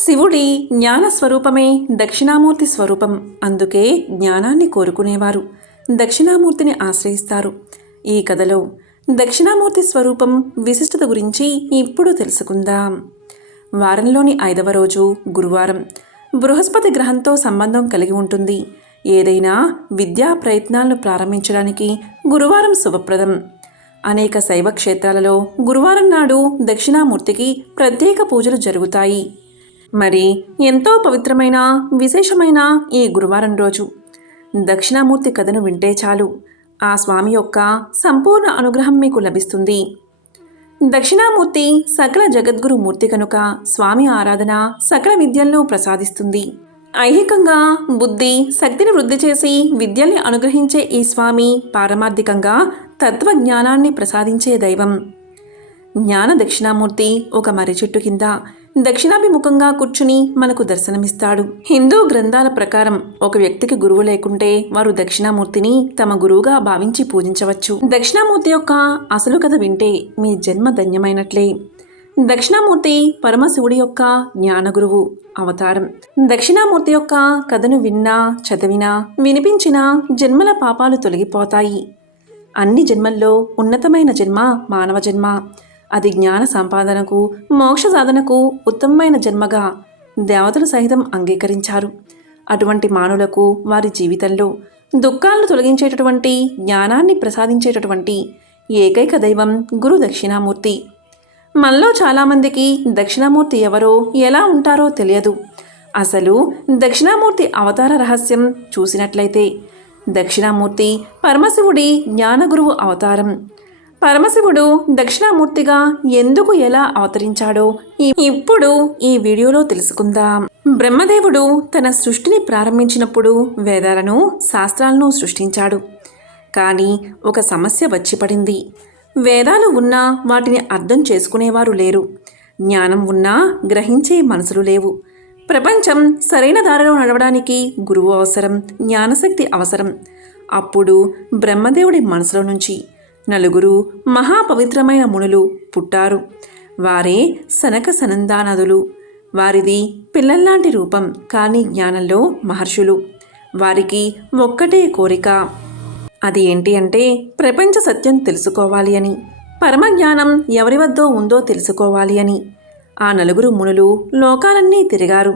శివుడి జ్ఞాన స్వరూపమే దక్షిణామూర్తి స్వరూపం. అందుకే జ్ఞానాన్ని కోరుకునేవారు దక్షిణామూర్తిని ఆశ్రయిస్తారు. ఈ కథలో దక్షిణామూర్తి స్వరూపం విశిష్టత గురించి ఇప్పుడు తెలుసుకుందాం. వారంలోని 5వ రోజు గురువారం. బృహస్పతి గ్రహంతో సంబంధం కలిగి ఉంటుంది. ఏదైనా విద్యా ప్రయత్నాలను ప్రారంభించడానికి గురువారం శుభప్రదం. అనేక శైవ క్షేత్రాలలో గురువారం నాడు దక్షిణామూర్తికి ప్రత్యేక పూజలు జరుగుతాయి. మరి ఎంతో పవిత్రమైన విశేషమైన ఈ గురువారం రోజు దక్షిణామూర్తి కథను వింటే చాలు, ఆ స్వామి యొక్క సంపూర్ణ అనుగ్రహం మీకు లభిస్తుంది. దక్షిణామూర్తి సకల జగద్గురు మూర్తి కనుక స్వామి ఆరాధన సకల విద్యలను ప్రసాదిస్తుంది. ఐహికంగా బుద్ధి శక్తిని వృద్ధి చేసి విద్యల్ని అనుగ్రహించే ఈ స్వామి పారమార్థికంగా తత్వజ్ఞానాన్ని ప్రసాదించే దైవం. జ్ఞాన దక్షిణామూర్తి ఒక మర్రి చెట్టు కింద దక్షిణాభిముఖంగా కూర్చుని మనకు దర్శనమిస్తాడు. హిందూ గ్రంథాల ప్రకారం ఒక వ్యక్తికి గురువు లేకుంటే వారు దక్షిణామూర్తిని తమ గురువుగా భావించి పూజించవచ్చు. దక్షిణామూర్తి యొక్క అసలు కథ వింటే మీ జన్మ ధన్యమైనట్లే. దక్షిణామూర్తి పరమశివుడి యొక్క జ్ఞానగురువు అవతారం. దక్షిణామూర్తి యొక్క కథను విన్నా, చదివినా, వినిపించినా జన్మల పాపాలు తొలగిపోతాయి. అన్ని జన్మల్లో ఉన్నతమైన జన్మ మానవ జన్మ. అది జ్ఞాన సంపాదనకు, మోక్ష సాధనకు ఉత్తమమైన జన్మగా దేవతలు సహితం అంగీకరించారు. అటువంటి మానవులకు వారి జీవితంలో దుఃఖాలను తొలగించేటటువంటి జ్ఞానాన్ని ప్రసాదించేటటువంటి ఏకైక దైవం గురు దక్షిణామూర్తి. మనలో చాలామందికి దక్షిణామూర్తి ఎవరో, ఎలా ఉంటారో తెలియదు. అసలు దక్షిణామూర్తి అవతార రహస్యం చూసినట్లయితే దక్షిణామూర్తి పరమశివుడి జ్ఞానగురువు అవతారం. పరమశివుడు దక్షిణామూర్తిగా ఎందుకు ఎలా అవతరించాడో ఇప్పుడు ఈ వీడియోలో తెలుసుకుందాం. బ్రహ్మదేవుడు తన సృష్టిని ప్రారంభించినప్పుడు వేదాలను, శాస్త్రాలను సృష్టించాడు. కానీ ఒక సమస్య వచ్చి పడింది. వేదాలు ఉన్నా వాటిని అర్థం చేసుకునేవారు లేరు. జ్ఞానం ఉన్నా గ్రహించే మనసులు లేవు. ప్రపంచం సరైన దారిలో నడవడానికి గురువు అవసరం, జ్ఞానశక్తి అవసరం. అప్పుడు బ్రహ్మదేవుడి మనసులో నుంచి నలుగురు మహాపవిత్రమైన మునులు పుట్టారు. వారే సనక సనందానదులు. వారిది పిల్లల్లాంటి రూపం, కానీ జ్ఞానంలో మహర్షులు. వారికి ఒక్కటే కోరిక. అది ఏంటి అంటే ప్రపంచ సత్యం తెలుసుకోవాలి అని, పరమజ్ఞానం ఎవరి వద్దో ఉందో తెలుసుకోవాలి అని. ఆ నలుగురు మునులు లోకాలన్నీ తిరిగారు.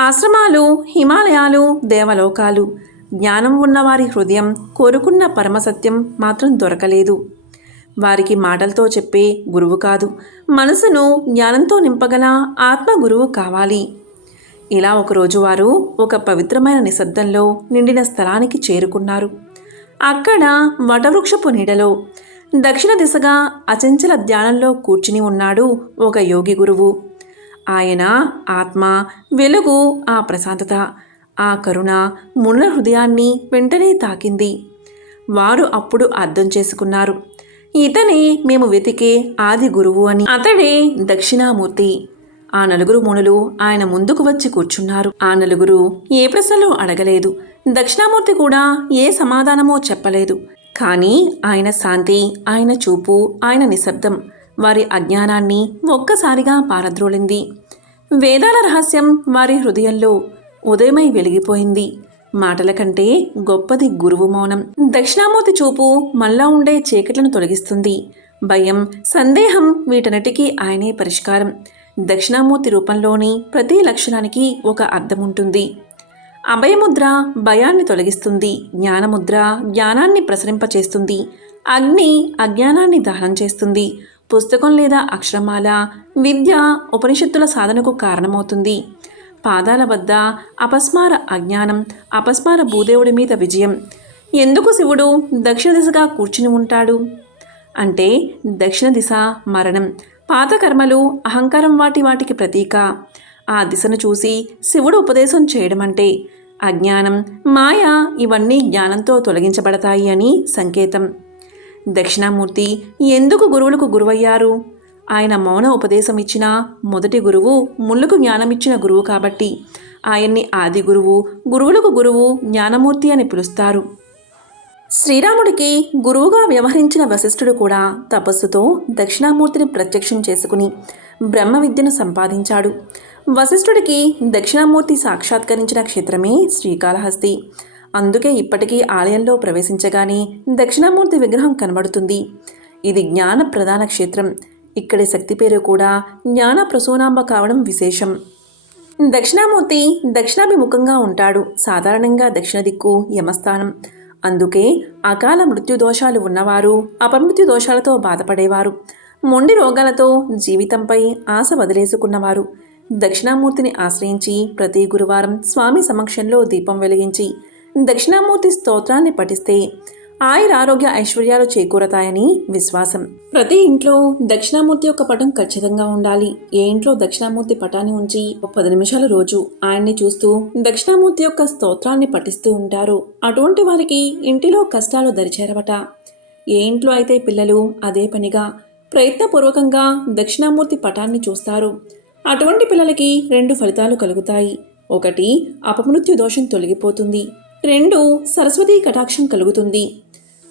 ఆశ్రమాలు, హిమాలయాలు, దేవలోకాలు. జ్ఞానం ఉన్నవారి హృదయం కోరుకున్న పరమసత్యం మాత్రం దొరకలేదు. వారికి మాటలతో చెప్పే గురువు కాదు, మనసును జ్ఞానంతో నింపగల ఆత్మ గురువు కావాలి. ఇలా ఒకరోజు వారు ఒక పవిత్రమైన నిశ్శబ్దంలో నిండిన స్థలానికి చేరుకున్నారు. అక్కడ వటవృక్షపు నీడలో దక్షిణ దిశగా అచంచల ధ్యానంలో కూర్చుని ఉన్నాడు ఒక యోగి గురువు. ఆయన ఆత్మ, వెలుగు, ఆ ప్రశాంతత, ఆ కరుణ మునుల హృదయాన్ని వెంటనే తాకింది. వారు అప్పుడు అర్థం చేసుకున్నారు, ఇతనే మేము వెతికే ఆది గురువు అని. అతడే దక్షిణామూర్తి. ఆ నలుగురు మునులు ఆయన ముందుకు వచ్చి కూర్చున్నారు. ఆ నలుగురు ఏ ప్రశ్నలు అడగలేదు. దక్షిణామూర్తి కూడా ఏ సమాధానమో చెప్పలేదు. కానీ ఆయన శాంతి, ఆయన చూపు, ఆయన నిశ్శబ్దం వారి అజ్ఞానాన్ని ఒక్కసారిగా పారద్రోలింది. వేదాల రహస్యం వారి హృదయంలో ఉదయమై వెలిగిపోయింది. మాటల కంటే గొప్పది గురువు మౌనం. దక్షిణామూర్తి చూపు మళ్ళా ఉండే చీకట్లను తొలగిస్తుంది. భయం, సందేహం వీటన్నిటికీ ఆయనే పరిష్కారం. దక్షిణామూర్తి రూపంలోని ప్రతి లక్షణానికి ఒక అర్థం ఉంటుంది. అభయముద్ర భయాన్ని తొలగిస్తుంది. జ్ఞానముద్ర జ్ఞానాన్ని ప్రసరింపచేస్తుంది. అగ్ని అజ్ఞానాన్ని దహనం చేస్తుంది. పుస్తకం లేదా అక్షరమాల విద్య ఉపనిషత్తుల సాధనకు కారణమవుతుంది. పాదాల వద్ద అపస్మార అజ్ఞానం, అపస్మార భూదేవుడి మీద విజయం. ఎందుకు శివుడు దక్షిణ దిశగా కూర్చుని ఉంటాడు అంటే దక్షిణ దిశ మరణం, పాత కర్మలు, అహంకారం వాటికి ప్రతీక. ఆ దిశను చూసి శివుడు ఉపదేశం చేయడం అంటే అజ్ఞానం, మాయ ఇవన్నీ జ్ఞానంతో తొలగించబడతాయి అని సంకేతం. దక్షిణామూర్తి ఎందుకు గురువులకు గురువయ్యారు? ఆయన మౌన ఉపదేశం ఇచ్చిన మొదటి గురువు, ముళ్ళకు జ్ఞానమిచ్చిన గురువు కాబట్టి ఆయన్ని ఆది గురువు, గురువులకు గురువు, జ్ఞానమూర్తి అని పిలుస్తారు. శ్రీరాముడికి గురువుగా వ్యవహరించిన వశిష్ఠుడు కూడా తపస్సుతో దక్షిణామూర్తిని ప్రత్యక్షం చేసుకుని బ్రహ్మ విద్యను సంపాదించాడు. వశిష్ఠుడికి దక్షిణామూర్తి సాక్షాత్కరించిన క్షేత్రమే శ్రీకాళహస్తి. అందుకే ఇప్పటికీ ఆలయంలో ప్రవేశించగానే దక్షిణామూర్తి విగ్రహం కనబడుతుంది. ఇది జ్ఞాన ప్రధాన క్షేత్రం. ఇక్కడి శక్తి పేరు కూడా జ్ఞాన ప్రసూనాంబ కావడం విశేషం. దక్షిణామూర్తి దక్షిణాభిముఖంగా ఉంటాడు. సాధారణంగా దక్షిణ దిక్కు యమస్థానం. అందుకే అకాల మృత్యు దోషాలు ఉన్నవారు, అపమృత్యు దోషాలతో బాధపడేవారు, మొండి రోగాలతో జీవితంపై ఆశ వదిలేసుకున్నవారు దక్షిణామూర్తిని ఆశ్రయించి ప్రతి గురువారం స్వామి సమక్షంలో దీపం వెలిగించి దక్షిణామూర్తి స్తోత్రాన్ని పఠిస్తే ఆయురారోగ్య ఐశ్వర్యాలు చేకూరతాయని విశ్వాసం. ప్రతి ఇంట్లో దక్షిణామూర్తి యొక్క పటం ఖచ్చితంగా ఉండాలి. ఏ ఇంట్లో దక్షిణామూర్తి పటాన్ని ఉంచి 10 నిమిషాల రోజు ఆయన్ని చూస్తూ దక్షిణామూర్తి యొక్క స్తోత్రాన్ని పఠిస్తూ ఉంటారు. అటువంటి వారికి ఇంటిలో కష్టాలు దరిచేరవట. ఏ ఇంట్లో అయితే పిల్లలు అదే పనిగా ప్రయత్నపూర్వకంగా దక్షిణామూర్తి పటాన్ని చూస్తారు, అటువంటి పిల్లలకి 2 ఫలితాలు కలుగుతాయి. 1, అపమృత్యు దోషం తొలగిపోతుంది. 2, సరస్వతీ కటాక్షం కలుగుతుంది.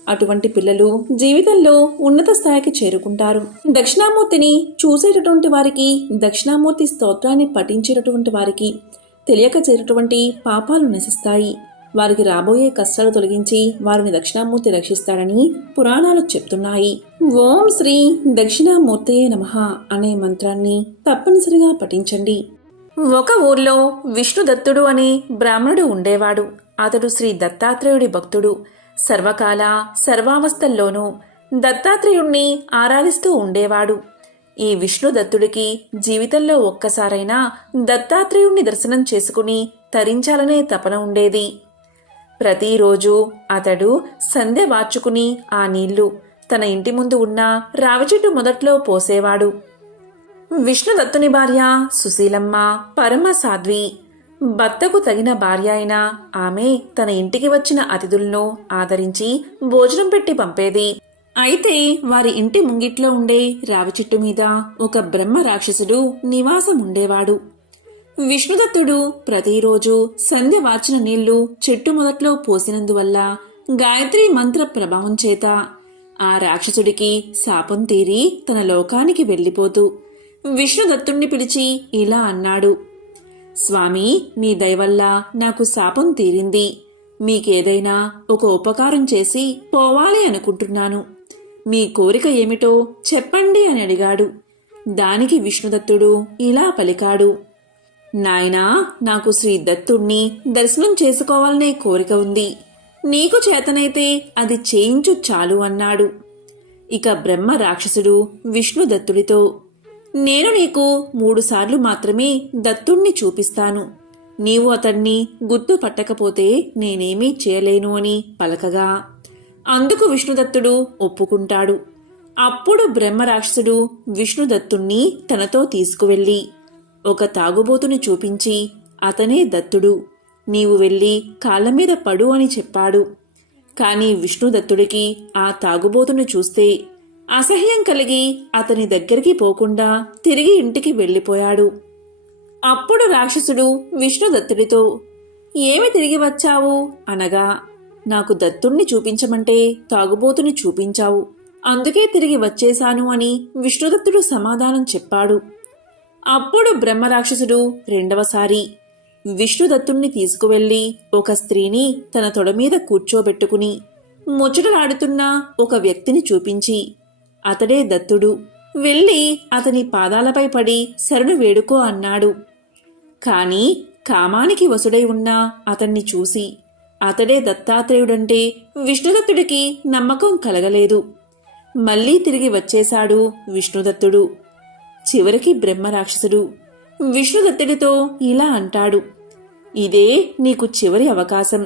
అటువంటి పిల్లలు జీవితంలో ఉన్నత స్థాయికి చేరుకుంటారు. దక్షిణామూర్తిని చూసేటటువంటి వారికి, దక్షిణామూర్తి స్తోత్రాన్ని పఠించేటటువంటి వారికి తెలియక చేరేటువంటి పాపాలు నశిస్తాయి. వారికి రాబోయే కష్టాలు తొలగించి వారిని దక్షిణామూర్తి రక్షిస్తాడని పురాణాలు చెప్తున్నాయి. ఓం శ్రీ దక్షిణామూర్తయే నమః అనే మంత్రాన్ని తప్పనిసరిగా పఠించండి. ఒక ఊర్లో విష్ణుదత్తుడు అనే బ్రాహ్మణుడు ఉండేవాడు. అతడు శ్రీ దత్తాత్రేయుడి భక్తుడు. సర్వకాల సర్వావస్థల్లోనూ దత్తాత్రేయుణ్ణి ఆరాధిస్తూ ఉండేవాడు. ఈ విష్ణుదత్తుడికి జీవితంలో ఒక్కసారైనా దత్తాత్రేయుణ్ణి దర్శనం చేసుకుని తరించాలనే తపన ఉండేది. ప్రతిరోజు అతడు సంధ్య వార్చుకుని ఆ నీళ్లు తన ఇంటి ముందు ఉన్న రావి చెట్టు మొదట్లో పోసేవాడు. విష్ణుదత్తుని భార్య సుశీలమ్మ పరమ సాధ్వి. భర్తకు తగిన భార్య అయిన ఆమె తన ఇంటికి వచ్చిన అతిథులను ఆదరించి భోజనం పెట్టి పంపేది. అయితే వారి ఇంటి ముంగిట్లో ఉండే రావి చెట్టు మీద ఒక బ్రహ్మ రాక్షసుడు నివాసం ఉండేవాడు. విష్ణుదత్తుడు ప్రతిరోజు సంధ్య వార్చిన నీళ్లు చెట్టు మొదట్లో పోసినందువల్ల గాయత్రి మంత్ర ప్రభావం చేత ఆ రాక్షసుడికి శాపం తీరి తన లోకానికి వెళ్ళిపోతూ విష్ణుదత్తుణ్ణి పిలిచి ఇలా అన్నాడు: స్వామి, మీ దయవల్ల నాకు శాపం తీరింది. మీకేదైనా ఒక ఉపకారం చేసి పోవాలి అనుకుంటున్నాను. మీ కోరిక ఏమిటో చెప్పండి అని అడిగాడు. దానికి విష్ణుదత్తుడు ఇలా పలికాడు: నాయనా, నాకు శ్రీ దత్తుణ్ణి దర్శనం చేసుకోవాలనే కోరిక ఉంది. నీకు చేతనైతే అది చేయించు చాలు అన్నాడు. ఇక బ్రహ్మ రాక్షసుడు విష్ణుదత్తుడితో, నేను నీకు 3 సార్లు మాత్రమే దత్తుణ్ణి చూపిస్తాను. నీవు అతన్ని గుర్తుపట్టకపోతే నేనేమీ చేయలేను అని పలకగా అందుకు విష్ణుదత్తుడు ఒప్పుకుంటాడు. అప్పుడు బ్రహ్మరాక్షసుడు విష్ణుదత్తుణ్ణి తనతో తీసుకువెళ్ళి ఒక తాగుబోతుని చూపించి, అతనే దత్తుడు, నీవు వెళ్ళి కాళ్ళ మీద పడు అని చెప్పాడు. కాని విష్ణుదత్తుడికి ఆ తాగుబోతుని చూస్తే అసహ్యం కలిగి అతని దగ్గరికి పోకుండా తిరిగి ఇంటికి వెళ్ళిపోయాడు. అప్పుడు రాక్షసుడు విష్ణుదత్తుడితో, ఏమి తిరిగి వచ్చావు అనగా, నాకు దత్తుణ్ణి చూపించమంటే తాగుబోతుని చూపించావు, అందుకే తిరిగి వచ్చేశాను అని విష్ణుదత్తుడు సమాధానం చెప్పాడు. అప్పుడు బ్రహ్మరాక్షసుడు రెండవసారి విష్ణుదత్తుణ్ణి తీసుకువెళ్లి ఒక స్త్రీని తన తొడ మీద కూర్చోబెట్టుకుని ముచ్చటలాడుతున్న ఒక వ్యక్తిని చూపించి, అతడే దత్తుడు, వెళ్ళి అతని పాదాలపై పడి శరణు వేడుకో అన్నాడు. కాని కామానికి వసుడై ఉన్న అతన్ని చూసి అతడే దత్తాత్రేయుడంటే విష్ణుదత్తుడికి నమ్మకం కలగలేదు. మళ్లీ తిరిగి వచ్చేశాడు విష్ణుదత్తుడు. చివరికి బ్రహ్మరాక్షసుడు విష్ణుదత్తుడితో ఇలా అంటాడు: ఇదే నీకు చివరి అవకాశం.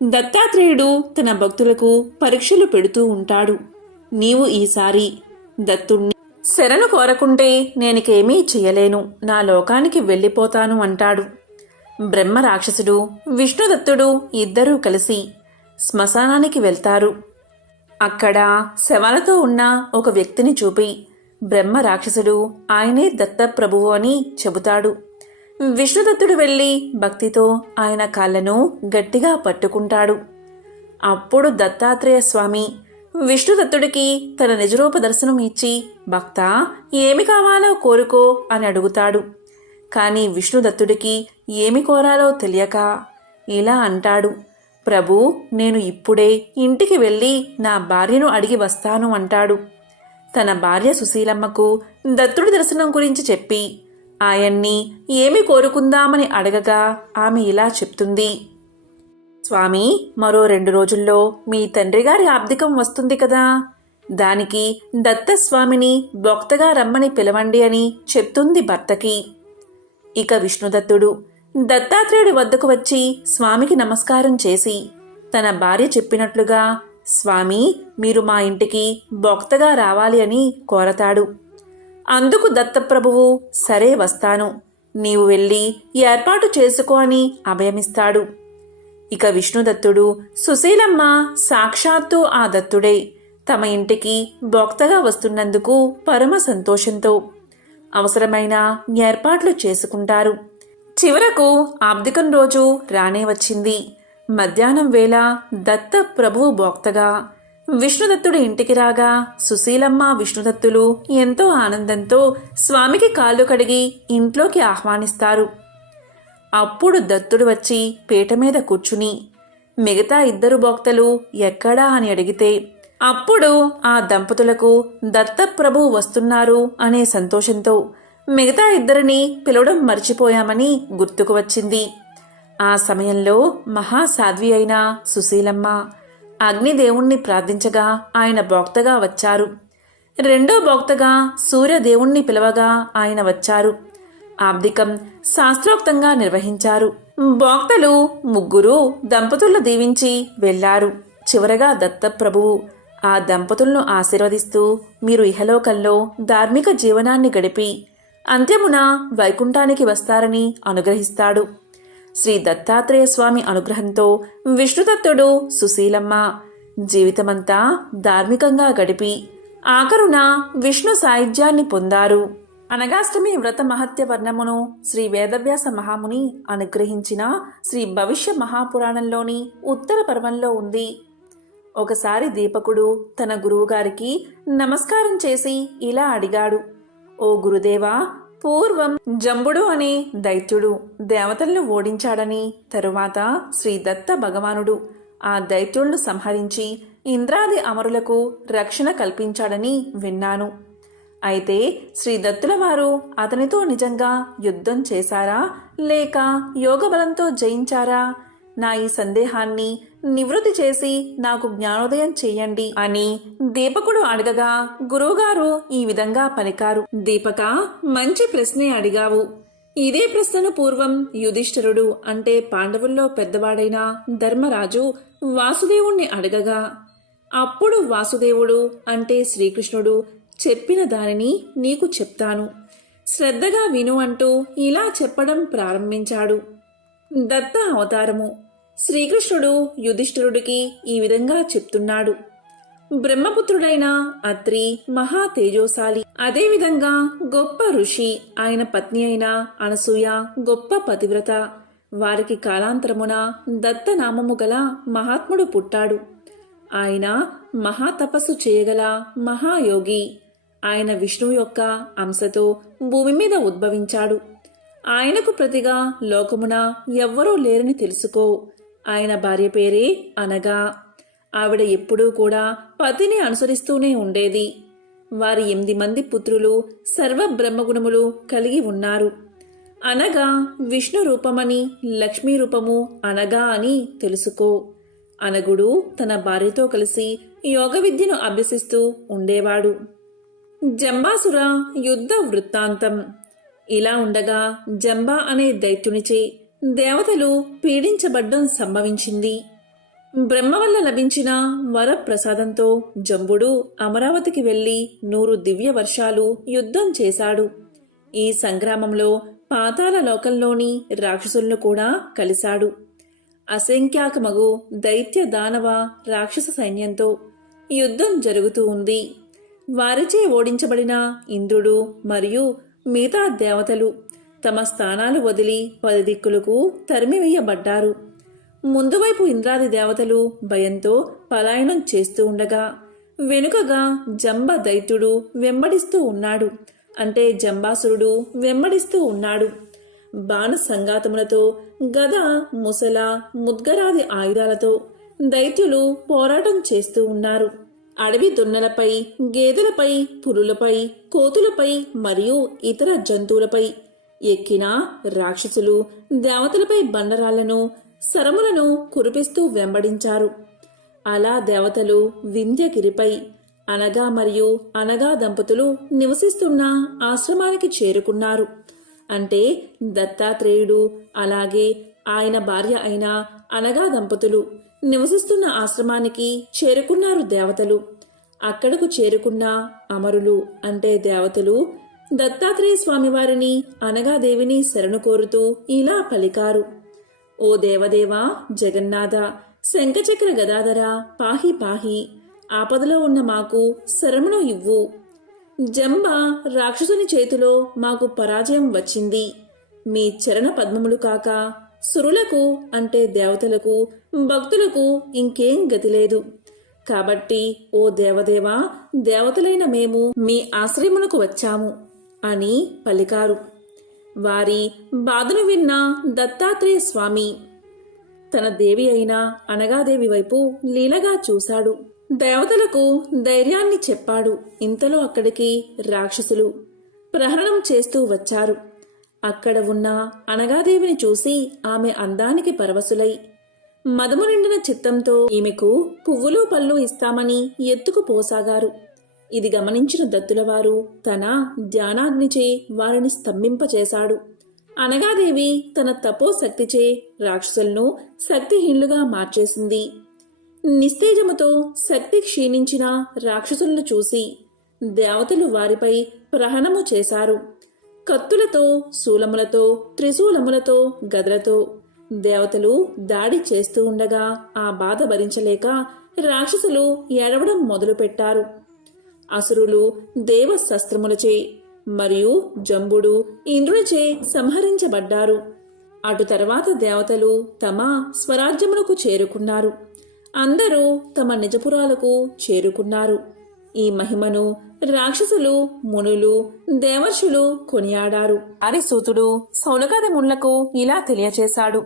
దత్తాత్రేయుడు తన భక్తులకు పరీక్షలు పెడుతూ ఉంటాడు. నీవు ఈసారి దత్తుణ్ణి శరణు కోరకుంటే నేనికేమీ చెయ్యలేను, నా లోకానికి వెళ్ళిపోతాను అంటాడు. బ్రహ్మరాక్షసుడు విష్ణుదత్తుడు ఇద్దరూ కలిసి శ్మశానానికి వెళ్తారు. అక్కడ శవాలతో ఉన్న ఒక వ్యక్తిని చూపి బ్రహ్మ రాక్షసుడు ఆయనే దత్తప్రభువు అని చెబుతాడు. విష్ణుదత్తుడు వెళ్ళి భక్తితో ఆయన కాళ్లను గట్టిగా పట్టుకుంటాడు. అప్పుడు దత్తాత్రేయ స్వామి విష్ణుదత్తుడికి తన నిజరూప దర్శనం ఇచ్చి, భక్తా, ఏమి కావాలో కోరుకో అని అడుగుతాడు. కానీ విష్ణుదత్తుడికి ఏమి కోరాలో తెలియక ఇలా అంటాడు. ప్రభూ, నేను ఇప్పుడే ఇంటికి వెళ్ళి నా భార్యను అడిగి వస్తాను అంటాడు. తన భార్య సుశీలమ్మకు దత్తుడి దర్శనం గురించి చెప్పి ఆయన్ని ఏమి కోరుకుందామని అడగగా ఆమె ఇలా చెప్తుంది. స్వామి, మరో 2 రోజుల్లో మీ తండ్రిగారి ఆబ్దికం వస్తుంది కదా, దానికి దత్తస్వామిని భక్తగా రమ్మని పిలవండి అని చెప్తుంది భర్తకి. ఇక విష్ణుదత్తుడు దత్తాత్రేయుడి వద్దకు వచ్చి స్వామికి నమస్కారం చేసి తన భార్య చెప్పినట్లుగా స్వామి, మీరు మా ఇంటికి భక్తగా రావాలి అని కోరతాడు. అందుకు దత్తప్రభువు సరే వస్తాను, నీవు వెళ్ళి ఏర్పాటు చేసుకో అని అభయమిస్తాడు. ఇక విష్ణుదత్తుడు సుశీలమ్మ సాక్షాత్తు ఆ దత్తుడే తమ ఇంటికి భక్తగా వస్తున్నందుకు పరమ సంతోషంతో అవసరమైన ఏర్పాట్లు చేసుకుంటారు. చివరకు ఆబ్దికం రోజు రానే వచ్చింది. మధ్యాహ్నం వేళ దత్త ప్రభువు భోక్తగా విష్ణుదత్తుడు ఇంటికి రాగా సుశీలమ్మ విష్ణుదత్తులు ఎంతో ఆనందంతో స్వామికి కాళ్ళు కడిగి ఇంట్లోకి ఆహ్వానిస్తారు. అప్పుడు దత్తుడు వచ్చి పీట మీద కూర్చుని మిగతా 2 భోక్తలు ఎక్కడా అని అడిగితే అప్పుడు ఆ దంపతులకు దత్తప్రభు వస్తున్నారు అనే సంతోషంతో మిగతా 2 పిలవడం మర్చిపోయామని గుర్తుకు వచ్చింది. ఆ సమయంలో మహాసాధ్వి అయిన సుశీలమ్మ అగ్నిదేవుణ్ణి ప్రార్థించగా ఆయన భోక్తగా వచ్చారు. 2వ భోక్తగా సూర్యదేవుణ్ణి పిలవగా ఆయన వచ్చారు. ఆబ్దికం శాస్త్రోక్తంగా నిర్వహించారు. భోక్తలు 3 దంపతులను దీవించి వెళ్లారు. చివరగా దత్తప్రభువు ఆ దంపతులను ఆశీర్వదిస్తూ మీరు ఇహలోకంలో ధార్మిక జీవనాన్ని గడిపి అంత్యమున వైకుంఠానికి వస్తారని అనుగ్రహిస్తాడు. శ్రీ దత్తాత్రేయ స్వామి అనుగ్రహంతో విష్ణుదత్తుడు సుశీలమ్మ జీవితమంతా ధార్మికంగా గడిపి ఆఖరున విష్ణు సాయుధ్యాన్ని పొందారు. అనగాష్టమి వ్రత మహత్య వర్ణమును శ్రీ వేదవ్యాస మహాముని అనుగ్రహించిన శ్రీ భవిష్య మహాపురాణంలోని ఉత్తర పర్వంలో ఉంది. ఒకసారి దీపకుడు తన గురువుగారికి నమస్కారం చేసి ఇలా అడిగాడు. ఓ గురుదేవా, పూర్వం జంబుడు అనే దైత్యుడు దేవతలను ఓడించాడని, తరువాత శ్రీ దత్త భగవానుడు ఆ దైత్యులను సంహరించి ఇంద్రాది అమరులకు రక్షణ కల్పించాడని విన్నాను. అయితే శ్రీ దత్తుల వారు అతనితో నిజంగా యుద్ధం చేశారా లేక యోగబలంతో జయించారా? నా ఈ సందేహాన్ని నివృత్తి చేసి నాకు జ్ఞానోదయం చెయ్యండి అని దీపకుడు అడగగా గురువుగారు ఈ విధంగా పలికారు. దీపక, మంచి ప్రశ్నే అడిగావు. ఇదే ప్రశ్నను పూర్వం యుధిష్ఠిరుడు అంటే పాండవుల్లో పెద్దవాడైన ధర్మరాజు వాసుదేవుణ్ణి అడగగా అప్పుడు వాసుదేవుడు అంటే శ్రీకృష్ణుడు చెప్పిన దానిని నీకు చెప్తాను, శ్రద్ధగా విను అంటూ ఇలా చెప్పడం ప్రారంభించాడు. దత్త అవతారము. శ్రీకృష్ణుడు యుధిష్ఠిరుడికి ఈ విధంగా చెప్తున్నాడు. బ్రహ్మపుత్రుడైన అత్రి మహా తేజోశాలి, అదేవిధంగా గొప్ప ఋషి. ఆయన పత్ని అయిన అనసూయ గొప్ప పతివ్రత. వారికి కాలాంతరమున దత్తనామము గల మహాత్ముడు పుట్టాడు. ఆయన మహాతపస్సు చేయగల మహాయోగి. ఆయన విష్ణువు యొక్క అంశతో భూమి మీద ఉద్భవించాడు. ఆయనకు ప్రతిగా లోకమున ఎవ్వరూ లేరని తెలుసుకో. ఆయన భార్య పేరే అనగా. ఆవిడ ఎప్పుడూ కూడా పతిని అనుసరిస్తూనే ఉండేది. వారి 8 మంది పుత్రులు సర్వ బ్రహ్మగుణములు కలిగి ఉన్నారు. అనగా విష్ణు రూపమని, లక్ష్మీ రూపము అనగా అని తెలుసుకో. అనగుడు తన భార్యతో కలిసి యోగ విద్యను అభ్యసిస్తూ ఉండేవాడు. జంబాసుర యుద్ధ వృత్తాంతం. ఇలా ఉండగా జంబా అనే దైత్యునిచే దేవతలు పీడించబడ్డం సంభవించింది. బ్రహ్మ వల్ల లభించిన వరప్రసాదంతో జంబుడు అమరావతికి వెళ్లి 100 దివ్య వర్షాలు యుద్ధం చేశాడు. ఈ సంగ్రామంలో పాతాళ లోకంలోని రాక్షసులను కూడా కలిశాడు. అసంఖ్యాకమగు దైత్య దానవ రాక్షస సైన్యంతో యుద్ధం జరుగుతూ ఉంది. వారిచే ఓడించబడిన ఇంద్రుడు మరియు మిగతా దేవతలు తమ స్థానాలు వదిలి 10 దిక్కులకు తరిమివేయబడ్డారు. ముందువైపు ఇంద్రాది దేవతలు భయంతో పలాయనం చేస్తూ ఉండగా వెనుకగా జంబ దైత్యుడు వెంబడిస్తూ ఉన్నాడు. అంటే జంబాసురుడు వెంబడిస్తూ ఉన్నాడు. బాణ సంగాతములతో, గద, ముసల, ముద్గరాది ఆయుధాలతో దైత్యులు పోరాటం చేస్తూ ఉన్నారు. అడవి దున్నలపై, గేదెలపై, పులులపై, కోతులపై మరియు ఇతర జంతువులపై ఎక్కిన రాక్షసులు దేవతలపై బండరాళ్లను, శరములను కురిపిస్తూ వెంబడించారు. అలా దేవతలు వింధ్యగిరిపై అనగా మరియు అనగా దంపతులు నివసిస్తున్న ఆశ్రమానికి చేరుకున్నారు. అంటే దత్తాత్రేయుడు అలాగే ఆయన భార్య అయిన అనగా దంపతులు నివసిస్తున్న ఆశ్రమానికి చేరుకున్నారు దేవతలు. అక్కడకు చేరుకున్న అమరులు అంటే దేవతలు దత్తాత్రేయ స్వామివారిని అనగాదేవిని శరణు కోరుతూ ఇలా పలికారు: ఓ దేవదేవా, జగన్నాథ, శంఖచక్ర గదాధర, పాహి పాహి, ఆపదలో ఉన్న మాకు శరమును ఇవ్వు. జంబ రాక్షసుని చేతిలో మాకు పరాజయం వచ్చింది. మీ చరణ పద్మములు కాక సురులకు అంటే దేవతలకు, భక్తులకు ఇంకేం గతి లేదు. కాబట్టి ఓ దేవదేవా, దేవతలైన మేము మీ ఆశ్రయమునకు వచ్చాము అని పలికారు. వారి బాధను విన్న దత్తాత్రేయ స్వామి తన దేవి అయిన అనగాదేవి వైపు లీలగా చూశాడు. దేవతలకు ధైర్యాన్ని చెప్పాడు. ఇంతలో అక్కడికి రాక్షసులు ప్రహరణం చేస్తూ వచ్చారు. అక్కడ ఉన్న అనగాదేవిని చూసి ఆమె అందానికి పరవశులై మదము నిండిన చిత్తంతో ఈమెకు పువ్వులు పళ్ళు ఇస్తామని ఎత్తుకుపోసాగారు. ఇది గమనించిన దత్తులవారు తన ధ్యానాగ్నిచే వారిని స్తంభింపచేశాడు. అనగాదేవి తన తపోశక్తిచే రాక్షసులను శక్తిహీనులుగా మార్చేసింది. నిస్తేజముతో శక్తి క్షీణించిన రాక్షసులను చూసి దేవతలు వారిపై ప్రహణము చేశారు. కత్తులతో, శూలములతో, త్రిశూలములతో, గదలతో దేవతలు దాడి చేస్తూ ఉండగా ఆ బాధ భరించలేక రాక్షసులు ఏడవడం మొదలుపెట్టారు. అసురులు దేవ శస్త్రములచే మరియు జంబుడు ఇంద్రునిచే సంహరించబడ్డారు. అటు తర్వాత దేవతలు తమ స్వరాజ్యములకు చేరుకున్నారు. అందరూ తమ నిజపురాలకు చేరుకున్నారు. ఈ మహిమను రాక్షసులు, మునులు, దేవర్షులు కొనియాడారు. హరిసూతుడు సౌనకాది మునులకు ఇలా తెలియచేశాడు: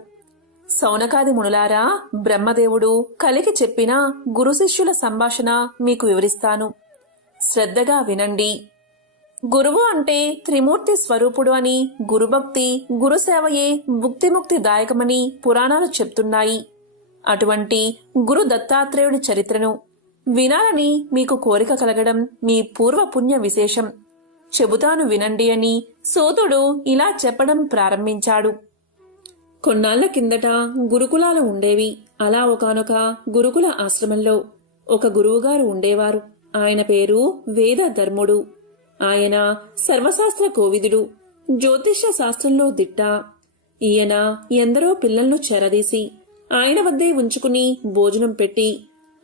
సౌనకాది మునులారా, బ్రహ్మదేవుడు కలికి చెప్పిన గురు శిష్యుల సంభాషణ మీకు వివరిస్తాను. శ్రద్ధగా వినండి. గురువు అంటే త్రిమూర్తి స్వరూపుడు అని, గురుభక్తి, గురుసేవయే భుక్తిముక్తి దాయకమని పురాణాలు చెప్తున్నాయి. అటువంటి గురు దత్తాత్రేయుడి చరిత్రను వినాలని మీకు కోరిక కలగడం మీ పూర్వ పుణ్య విశేషం. చెబుతాను వినండి అని సూతుడు ఇలా చెప్పడం ప్రారంభించాడు. కొన్నాళ్ల కిందట గురుకులాలు ఉండేవి. అలా ఒకానొక గురుకుల ఆశ్రమంలో ఒక గురువుగారు ఉండేవారు. ఆయన పేరు వేద ధర్ముడు. ఆయన సర్వశాస్త్ర కోవిదుడు, జ్యోతిష్య శాస్త్రంలో దిట్ట. ఈయన ఎందరో పిల్లలను చెరదీసి ఆయన వద్దే ఉంచుకుని భోజనం పెట్టి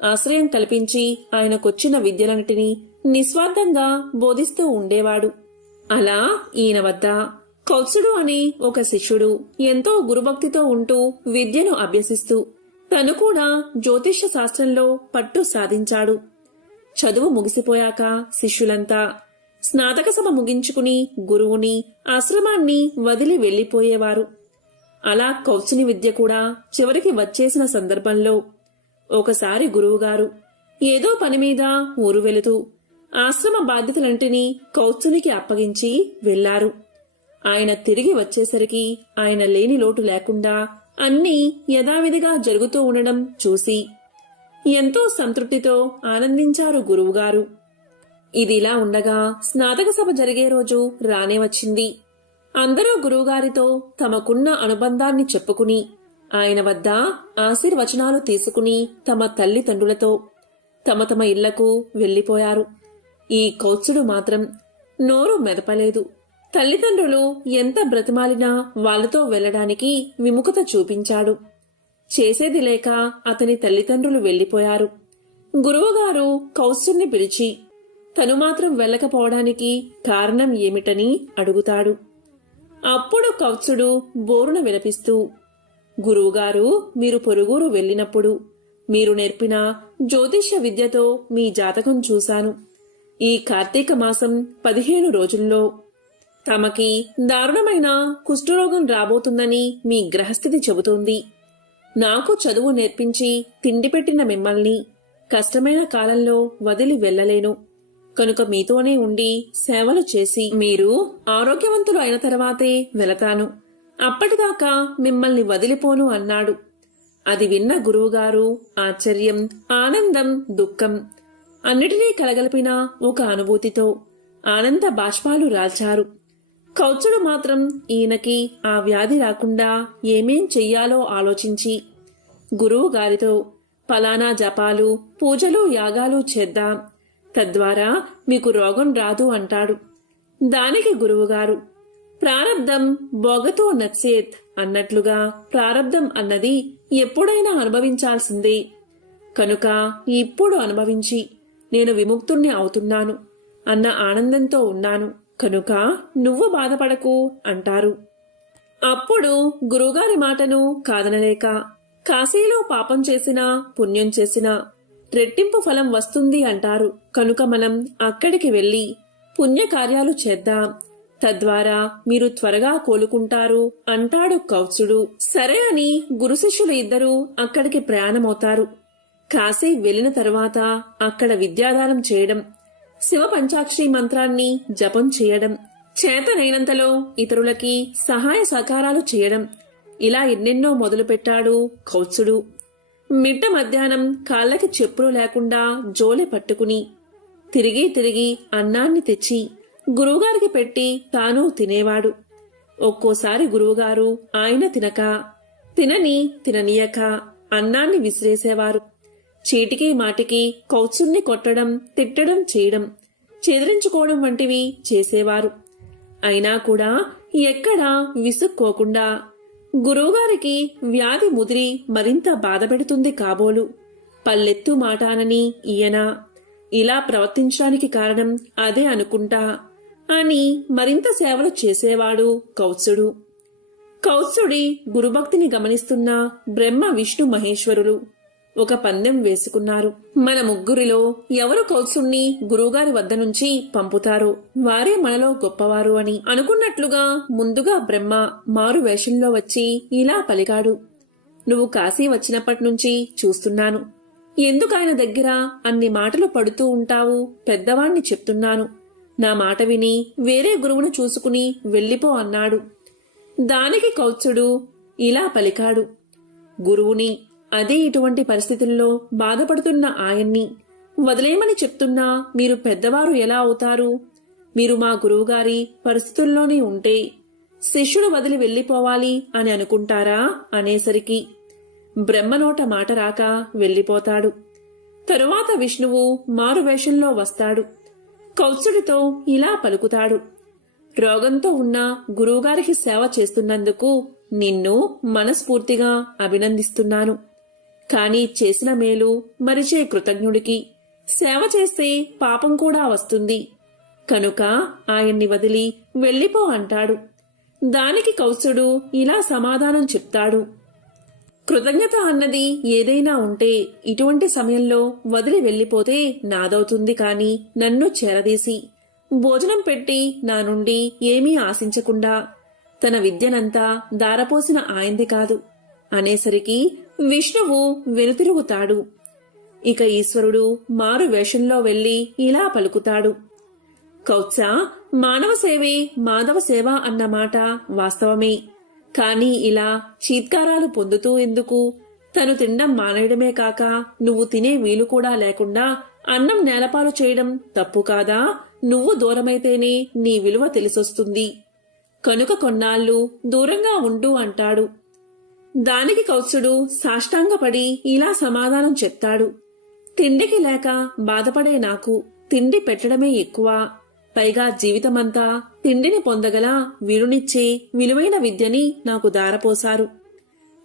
ఆశ్రయం కల్పించి ఆయనకొచ్చిన విద్యలన్నిటినీ నిస్వార్థంగా బోధిస్తూ ఉండేవాడు. అలా ఈయన వద్ద కౌత్సుడు అనే ఒక శిష్యుడు ఎంతో గురుభక్తితో ఉంటూ విద్యను అభ్యసిస్తూ తను కూడా జ్యోతిష్య శాస్త్రంలో పట్టు సాధించాడు. చదువు ముగిసిపోయాక శిష్యులంతా స్నాతక సభ ముగించుకుని గురువుని, ఆశ్రమాన్ని వదిలి వెళ్లిపోయేవారు. అలా కౌత్సుని విద్య కూడా చివరికి వచ్చేసిన సందర్భంలో ఒకసారి గురువుగారు ఏదో పనిమీద ఊరు వెళుతూ ఆశ్రమ బాధ్యతలంటినీ కౌత్సునికి అప్పగించి వెళ్లారు. ఆయన తిరిగి వచ్చేసరికి ఆయన లేని లోటు లేకుండా అన్నీ యథావిధిగా జరుగుతూ ఉండడం చూసి ఎంతో సంతృప్తితో ఆనందించారు గురువుగారు. ఇదిలా ఉండగా స్నాతక సభ జరిగే రోజు రానే వచ్చింది. అందరూ గురువుగారితో తమకున్న అనుబంధాన్ని చెప్పుకుని ఆయన వద్ద ఆశీర్వచనాలు తీసుకుని తమ తల్లిదండ్రులతో తమ తమ ఇళ్లకు వెళ్లిపోయారు. ఈ కౌత్సుడు మాత్రం నోరు మెదపలేదు. తల్లిదండ్రులు ఎంత బ్రతిమాలినా వాళ్లతో వెళ్లడానికి విముఖత చూపించాడు. చేసేది లేక అతని తల్లిదండ్రులు వెళ్లిపోయారు. గురువుగారు కౌత్సుని పిలిచి తను మాత్రం వెళ్ళకపోవడానికి కారణం ఏమిటని అడుగుతాడు. అప్పుడు కౌత్సుడు బోరున విలపిస్తూ, గురువుగారు, మీరు పొరుగురు వెళ్లినప్పుడు మీరు నేర్పిన జ్యోతిష్య విద్యతో మీ జాతకం చూశాను. ఈ కార్తీక మాసం 15 రోజుల్లో తమకి దారుణమైన కుష్ఠరోగం రాబోతుందని మీ గ్రహస్థితి చెబుతోంది. నాకు చదువు నేర్పించి తిండి పెట్టిన మిమ్మల్ని కష్టమైన కాలంలో వదిలి వెళ్ళలేను. కనుక మీతోనే ఉండి సేవలు చేసి మీరు ఆరోగ్యవంతులు అయిన తర్వాతే వెళతాను. అప్పటిదాకా మిమ్మల్ని వదిలిపోను అన్నాడు. అది విన్న గురువుగారు ఆశ్చర్యం, ఆనందం, దుఃఖం అన్నిటినీ కలగలిపిన ఒక అనుభూతితో ఆనంద బాష్పాలు రాల్చారు. కౌత్సుడు మాత్రం ఈయనకి ఆ వ్యాధి రాకుండా ఏమేం చెయ్యాలో ఆలోచించి గురువు గారితో ఫలానా జపాలు, పూజలు, యాగాలు చేద్దాం, తద్వారా మీకు రోగం రాదు అంటాడు. దానికి గురువుగారు ప్రారబ్ధం భోగతో నచ్చేత్ అన్నట్లుగా ప్రారబ్ధం అన్నది ఎప్పుడైనా అనుభవించాల్సిందే. కనుక ఇప్పుడు అనుభవించి నేను విముక్తుణ్ణి అవుతున్నాను అన్న ఆనందంతో ఉన్నాను. కనుక నువ్వు బాధపడకు అంటారు. అప్పుడు గురువుగారి మాటను కాదనలేక కాశీలో పాపం చేసినా పుణ్యం చేసినా రెట్టింపు ఫలం వస్తుంది అంటారు. కనుక మనం అక్కడికి వెళ్లి పుణ్యకార్యాలు చేద్దాం, తద్వారా మీరు త్వరగా కోలుకుంటారు అంటాడు కౌత్సుడు. సరే అని గురు శిష్యులు ఇద్దరూ అక్కడికి ప్రయాణమవుతారు. కాశీ వెళ్లిన తరువాత అక్కడ విద్యాదానం చేయడం, శివ పంచాక్షరి మంత్రాన్ని జపం చేయడం, చేతనైనంతలో ఇతరులకి సహాయ సహకారాలు చేయడం, ఇలా ఎన్నెన్నో మొదలుపెట్టాడు కౌత్సుడు. మిట్ట మధ్యాహ్నం కాళ్ళకి చెప్పులు లేకుండా జోలె పట్టుకుని తిరిగి తిరిగి అన్నాన్ని తెచ్చి గురువుగారికి పెట్టి తాను తినేవాడు. ఒక్కోసారి గురువుగారు ఆయన తినక, తిననీయక అన్నాన్ని విసిరేసేవారు. చీటికి మాటికి కౌత్సుణ్ణి కొట్టడం, తిట్టడం చేయడం, చెదిరించుకోవడం వంటివి చేసేవారు. అయినా కూడా ఎక్కడా విసుక్కోకుండా గురువుగారికి వ్యాధి ముదిరి మరింత బాధపెడుతుంది కాబోలు. పల్లెత్తు మాటానని ఈయన ఇలా ప్రవర్తించడానికి కారణం అదే అనుకుంటా అని మరింత సేవలు చేసేవాడు కౌత్సుడు. కౌత్సుడి గురుభక్తిని గమనిస్తున్న బ్రహ్మ, విష్ణు, మహేశ్వరులు ఒక పందెం వేసుకున్నారు. మన ముగ్గురిలో ఎవరు కౌత్సుణ్ణి గురువుగారి వద్ద నుంచి పంపుతారో వారే మనలో గొప్పవారు అని అనుకున్నట్లుగా ముందుగా బ్రహ్మ మారు వేషంలో వచ్చి ఇలా పలికాడు. నువ్వు కాశీ వచ్చినప్పటినుంచి చూస్తున్నాను. ఎందుకాయన దగ్గర అన్ని మాటలు పడుతూ ఉంటావు? పెద్దవాణ్ణి చెప్తున్నాను, నా మాట విని వేరే గురువును చూసుకుని వెళ్ళిపో అన్నాడు. దానికి కౌత్సుడు ఇలా పలికాడు. గురువుని, అదే ఇటువంటి పరిస్థితుల్లో బాధపడుతున్న ఆయన్ని వదిలేయమని చెప్తున్నా మీరు పెద్దవారు ఎలా అవుతారు? మీరు మా గురువుగారి పరిస్థితుల్లోనే ఉంటే శిష్యుడు వదిలి వెళ్లిపోవాలి అని అనుకుంటారా అనేసరికి బ్రహ్మనోట మాట రాక వెళ్లిపోతాడు. తరువాత విష్ణువు మారువేషంలో వస్తాడు. కౌత్సుడితో ఇలా పలుకుతాడు. రోగంతో ఉన్న గురువుగారికి సేవ చేస్తున్నందుకు నిన్ను మనస్ఫూర్తిగా అభినందిస్తున్నాను. కాని చేసిన మేలు మరిచే కృతజ్ఞుడికి సేవ చేస్తే పాపం కూడా వస్తుంది. కనుక ఆయన్ని వదిలి వెళ్ళిపో అంటాడు. దానికి కౌత్సుడు ఇలా సమాధానం చెప్తాడు. కృతజ్ఞత అన్నది ఏదైనా ఉంటే ఇటువంటి సమయంలో వదిలి వెళ్లిపోతే నాదవుతుంది, కాని నన్ను చేరదీసి భోజనం పెట్టి నా నుండి ఏమీ ఆశించకుండా తన విద్యనంతా దారపోసిన ఆయంది కాదు అనేసరికి విష్ణువు వెనుతిరుగుతాడు. ఇక ఈశ్వరుడు మారు వేషంలో వెళ్లి ఇలా పలుకుతాడు. కౌత్స, మానవ సేవే మాధవ సేవ అన్నమాట వాస్తవమే. కాని ఇలా చీత్కారాలు పొందుతూ ఎందుకు? తను తినడం మానేయడమే కాక నువ్వు తినే వీలు కూడా లేకుండా అన్నం నేలపాలు చేయడం తప్పు కాదా? నువ్వు దూరమైతేనే నీ విలువ తెలిసొస్తుంది. కనుక కొన్నాళ్ళు దూరంగా ఉండు అంటాడు. దానికి కౌత్సుడు సాష్టాంగపడి ఇలా సమాధానం చెప్తాడు. తిండికి లేక బాధపడే నాకు తిండి పెట్టడమే ఎక్కువ. పైగా జీవితమంతా తిండిని పొందగల వీరునిచ్చే విలువైన విద్యని నాకు దారపోశారు.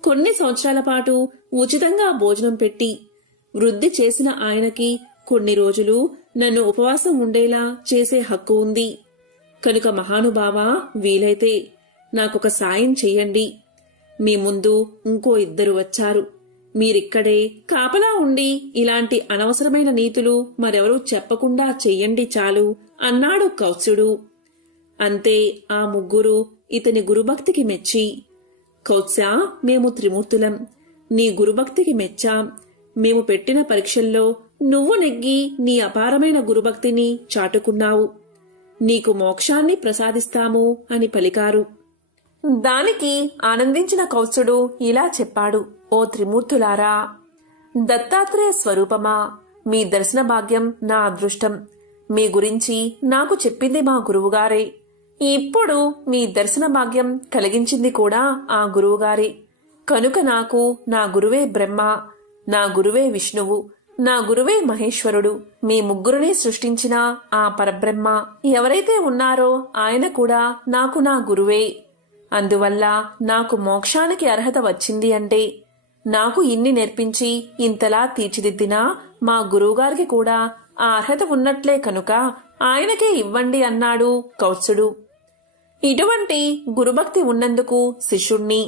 కొన్ని సంవత్సరాల పాటు ఉచితంగా భోజనం పెట్టి వృద్ధి చేసిన ఆయనకి కొన్ని రోజులు నన్ను ఉపవాసం ఉండేలా చేసే హక్కు ఉంది. కనుక మహానుభావా, వీలైతే నాకొక సాయం చెయ్యండి. మీ ముందు ఇంకో ఇద్దరు వచ్చారు. మీరిక్కడే కాపలా ఉండి ఇలాంటి అనవసరమైన నీతులు మరెవరూ చెప్పకుండా చెయ్యండి చాలు అన్నాడు కౌత్సుడు. అంతే ఆ ముగ్గురు ఇతని గురుభక్తికి మెచ్చి, కౌత్సా, మేము త్రిమూర్తులం, నీ గురుభక్తికి మెచ్చాం. మేము పెట్టిన పరీక్షల్లో నువ్వు నెగ్గి నీ అపారమైన గురుభక్తిని చాటుకున్నావు. నీకు మోక్షాన్ని ప్రసాదిస్తాము అని పలికారు. దానికి ఆనందించిన కౌత్సుడు ఇలా చెప్పాడు, ఓ త్రిమూర్తులారా, దత్తాత్రేయ స్వరూపమా, మీ దర్శన భాగ్యం నా అదృష్టం. మీ గురించి నాకు చెప్పింది మా గురువుగారే. ఇప్పుడు మీ దర్శన భాగ్యం కలిగించింది కూడా ఆ గురువుగారే. కనుక నాకు నా గురువే బ్రహ్మ, నా గురువే విష్ణువు, నా గురువే మహేశ్వరుడు, మీ ముగ్గురునే సృష్టించిన ఆ పరబ్రహ్మ ఎవరైతే ఉన్నారో ఆయన కూడా నాకు నా గురువే. అందువల్ల నాకు మోక్షానికి అర్హత వచ్చింది అంటే నాకు ఇన్ని నేర్పించి ఇంతలా తీర్చిదిద్దినా మా గురువుగారికి కూడా ఆ అర్హత ఉన్నట్లే కనుక ఆయనకే ఇవ్వండి అన్నాడు కౌత్సుడు. ఇటువంటి గురుభక్తి ఉన్నందుకు శిష్యుణ్ణి,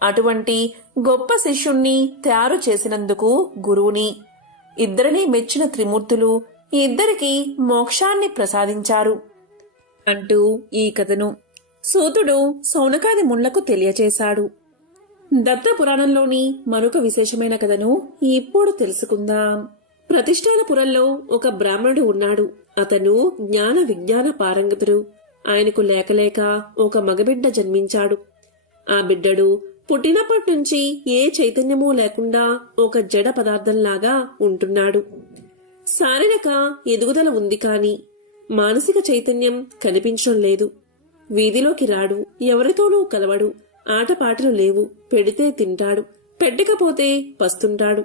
అటువంటి గొప్ప శిష్యుణ్ణి తయారు చేసినందుకు గురువుని, ఇద్దరినీ మెచ్చిన త్రిమూర్తులు ఇద్దరికీ మోక్షాన్ని ప్రసాదించారు అంటూ ఈ కథను సూతుడు సౌనకాది ముళ్లకు తెలియచేశాడు. దత్త పురాణంలోని మరొక విశేషమైన కథను ఇప్పుడు తెలుసుకుందాం. ప్రతిష్టానపురంలో ఒక బ్రాహ్మణుడు ఉన్నాడు. అతను జ్ఞాన విజ్ఞాన పారంగతుడు. ఆయనకు లేకలేక ఒక మగబిడ్డ జన్మించాడు. ఆ బిడ్డడు పుట్టినప్పటి నుంచి ఏ చైతన్యమూ లేకుండా ఒక జడ పదార్థంలాగా ఉంటున్నాడు. శారీరక ఎదుగుదల ఉంది కాని మానసిక చైతన్యం కనిపించడం లేదు. వీధిలోకి రాడు, ఎవరితోనూ కలవడు, ఆటపాటలు లేవు. పెడితే తింటాడు, పెట్టకపోతే పస్తుంటాడు.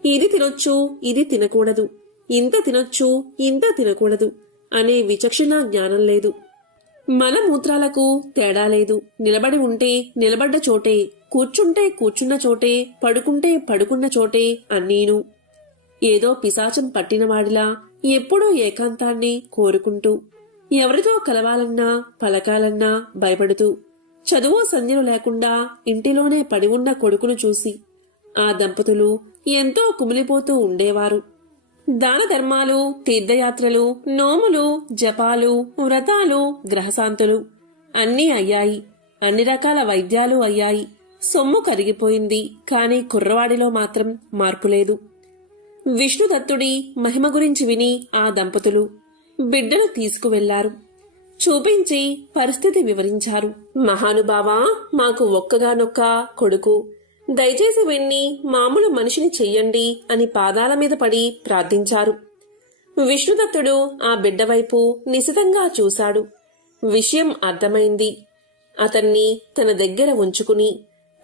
ఇది తినొచ్చు, ఇది తినకూడదు, ఇంత తినొచ్చు, ఇంత తినకూడదు అనే విచక్షణ జ్ఞానం లేదు. మలమూత్రాలకు తేడా లేదు. నిలబడి ఉంటే నిలబడ్డ చోటే, కూర్చుంటే కూర్చున్న చోటే, పడుకుంటే పడుకున్న చోటే అన్నీను. ఏదో పిశాచం పట్టినవాడిలా ఎప్పుడూ ఏకాంతాన్ని కోరుకుంటూ, ఎవరితో కలవాలన్నా పలకాలన్నా భయపడుతూ, చదువు సంధ్యలు లేకుండా ఇంటిలోనే పడి ఉన్న కొడుకును చూసి ఆ దంపతులు ఎంతో కుమిలిపోతూ ఉండేవారు. దాన ధర్మాలు, తీర్థయాత్రలు, నోములు, జపాలు, వ్రతాలు, గ్రహశాంతులు అన్నీ అయ్యాయి. అన్ని రకాల వైద్యాలు అయ్యాయి. సొమ్ము కరిగిపోయింది. కాని కుర్రవాడిలో మాత్రం మార్పులేదు. విష్ణుదత్తుడి మహిమ గురించి విని ఆ దంపతులు బిడ్డను తీసుకువెళ్లారు. చూపించి పరిస్థితి వివరించారు. మహానుభావా, మాకు ఒక్కగానొక్క కొడుకు, దయచేసి వెన్ని మామూలు మనిషిని చెయ్యండి అని పాదాల మీద పడి ప్రార్థించారు. విష్ణుదత్తుడు ఆ బిడ్డవైపు నిశితంగా చూశాడు. విషయం అర్థమైంది. అతన్ని తన దగ్గర ఉంచుకుని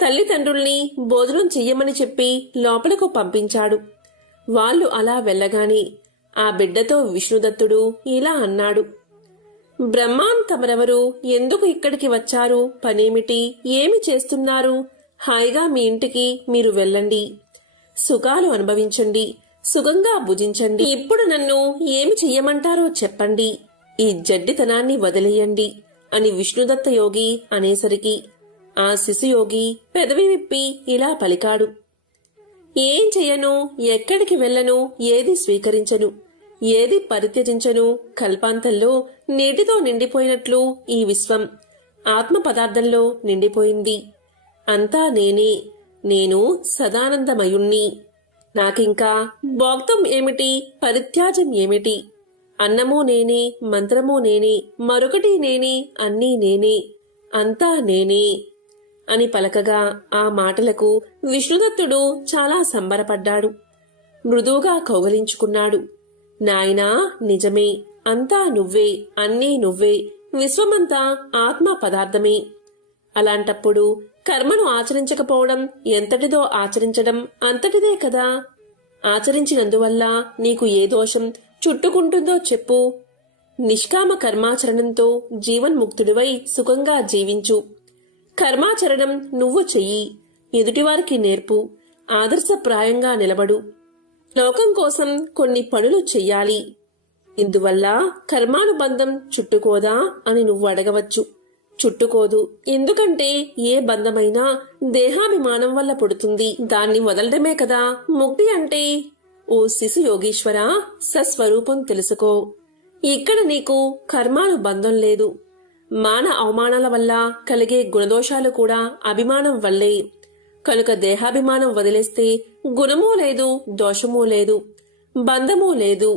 తల్లిదండ్రుల్ని భోజనం చెయ్యమని చెప్పి లోపలకు పంపించాడు. వాళ్ళు అలా వెళ్ళగానే ఆ బిడ్డతో విష్ణుదత్తుడు ఇలా అన్నాడు, బ్రహ్మాన్, తమరెవరు? ఎందుకు ఇక్కడికి వచ్చారు? పనేమిటి? ఏమి చేస్తున్నారు? హాయిగా మీ ఇంటికి మీరు వెళ్ళండి, సుఖాలు అనుభవించండి, సుఖంగా భుజించండి. ఇప్పుడు నన్ను ఏమి చెయ్యమంటారో చెప్పండి, ఈ జడ్డితనాన్ని వదిలేయండి అని విష్ణుదత్త యోగి అనేసరికి ఆ శిశుయోగి పెదవి విప్పి ఇలా పలికాడు, ఏం చెయ్యను, ఎక్కడికి వెళ్ళను, ఏది స్వీకరించను, ఏది పరిత్యజించను. కల్పాంతంలో నీటితో నిండిపోయినట్లు ఈ విశ్వం ఆత్మ పదార్థంలో నిండిపోయింది. అంతా నేనే, నేను సదానందమయుణ్ణి. నాకింకా భోక్తం ఏమిటి, పరిత్యాజం ఏమిటి? అన్నమూ నేనే, మంత్రమూ నేనే, మరొకటి నేనే, అన్నీ నేనే, అంతా నేనే అని పలకగా ఆ మాటలకు విష్ణుదత్తుడు చాలా సంబరపడ్డాడు. మృదువుగా కౌగలించుకున్నాడు. నాయనా, నిజమే, అంతా నువ్వే, అన్నీ నువ్వే, విశ్వమంతా ఆత్మ పదార్థమే. అలాంటప్పుడు కర్మను ఆచరించకపోవడం ఎంతటిదో ఆచరించడం అంతటిదే కదా. ఆచరించినందువల్ల నీకు ఏ దోషం చుట్టుకుంటుందో చెప్పు. నిష్కామ కర్మాచరణంతో జీవన్ముక్తుడివై సుఖంగా జీవించు. కర్మాచరణం నువ్వు చెయ్యి, ఎదుటివారికి నేర్పు, ఆదర్శప్రాయంగా నిలబడు. లోకం కోసం కొన్ని పనులు చెయ్యాలి. ఇందువల్ల కర్మానుబంధం చుట్టుకోదా అని నువ్వు అడగవచ్చు. చుట్టుకోదు. ఎందుకంటే ఏ బంధమైనా దేహాభిమానం వల్ల పుడుతుంది. దాన్ని వదలడమే కదా ముక్తి అంటే. ఓ శిశు యోగీశ్వరా, సస్వరూపం తెలుసుకో. ఇక్కడ నీకు కర్మానుబంధం లేదు. మాన అవమానాల వల్ల కలిగే గుణదోషాలు కూడా అభిమానం వల్లే. కనుక దేహాభిమానం వదిలేస్తే గుణమూ లేదు, దోషమూ లేదు, బంధమూ లేదు.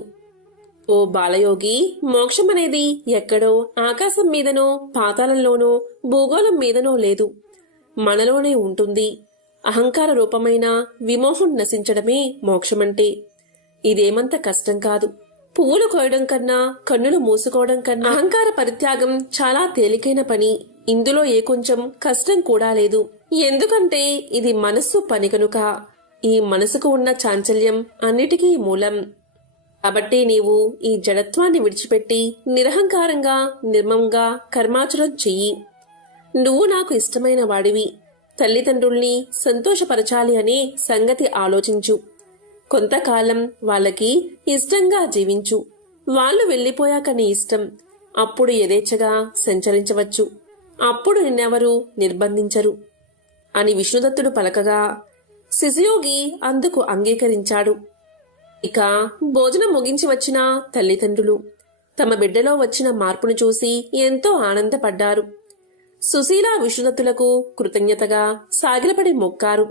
ఓ బాలయోగి, మోక్షమనేది ఎక్కడో ఆకాశం మీదనో, పాతాళంలోనో, భూగోళం మీదనో లేదు, మనలోనే ఉంటుంది. అహంకార రూపమైన విమోహం నశించడమే మోక్షమంటే. ఇదేమంత కష్టం కాదు. పువ్వులు కోయడం కన్నా, కన్నులు మూసుకోవడం కన్నా అహంకార పరిత్యాగం చాలా తేలికైన పని. ఇందులో ఏ కొంచెం కష్టం కూడా లేదు. ఎందుకంటే ఇది మనస్సు పని కనుక. ఈ మనసుకు ఉన్న చాంచల్యం అన్నిటికీ మూలం. కాబట్టి నీవు ఈ జడత్వాన్ని విడిచిపెట్టి నిరహంకారంగా, నిర్మమంగా కర్మాచరం చెయ్యి. నువ్వు నాకు ఇష్టమైన వాడివి. తల్లిదండ్రుల్ని సంతోషపరచాలి అనే సంగతి ఆలోచించు. కొంతకాలం వాళ్ళకి ఇష్టంగా జీవించు. వాళ్ళు వెళ్లిపోయాక నీ ఇష్టం. అప్పుడు యథేచ్ఛగా సంచరించవచ్చు. అప్పుడు నిన్నెవరూ నిర్బంధించరు అని విష్ణుదత్తుడు పలకగా శిశుయోగి అందుకు అంగీకరించాడు. ఇక భోజనం ముగించి వచ్చిన తల్లిదండ్రులు తమ బిడ్డలో వచ్చిన మార్పును చూసి ఎంతో ఆనందపడ్డారు. సుశీల విష్ణుదత్తులకు కృతజ్ఞతగా సాగిలపడి మొక్కారు.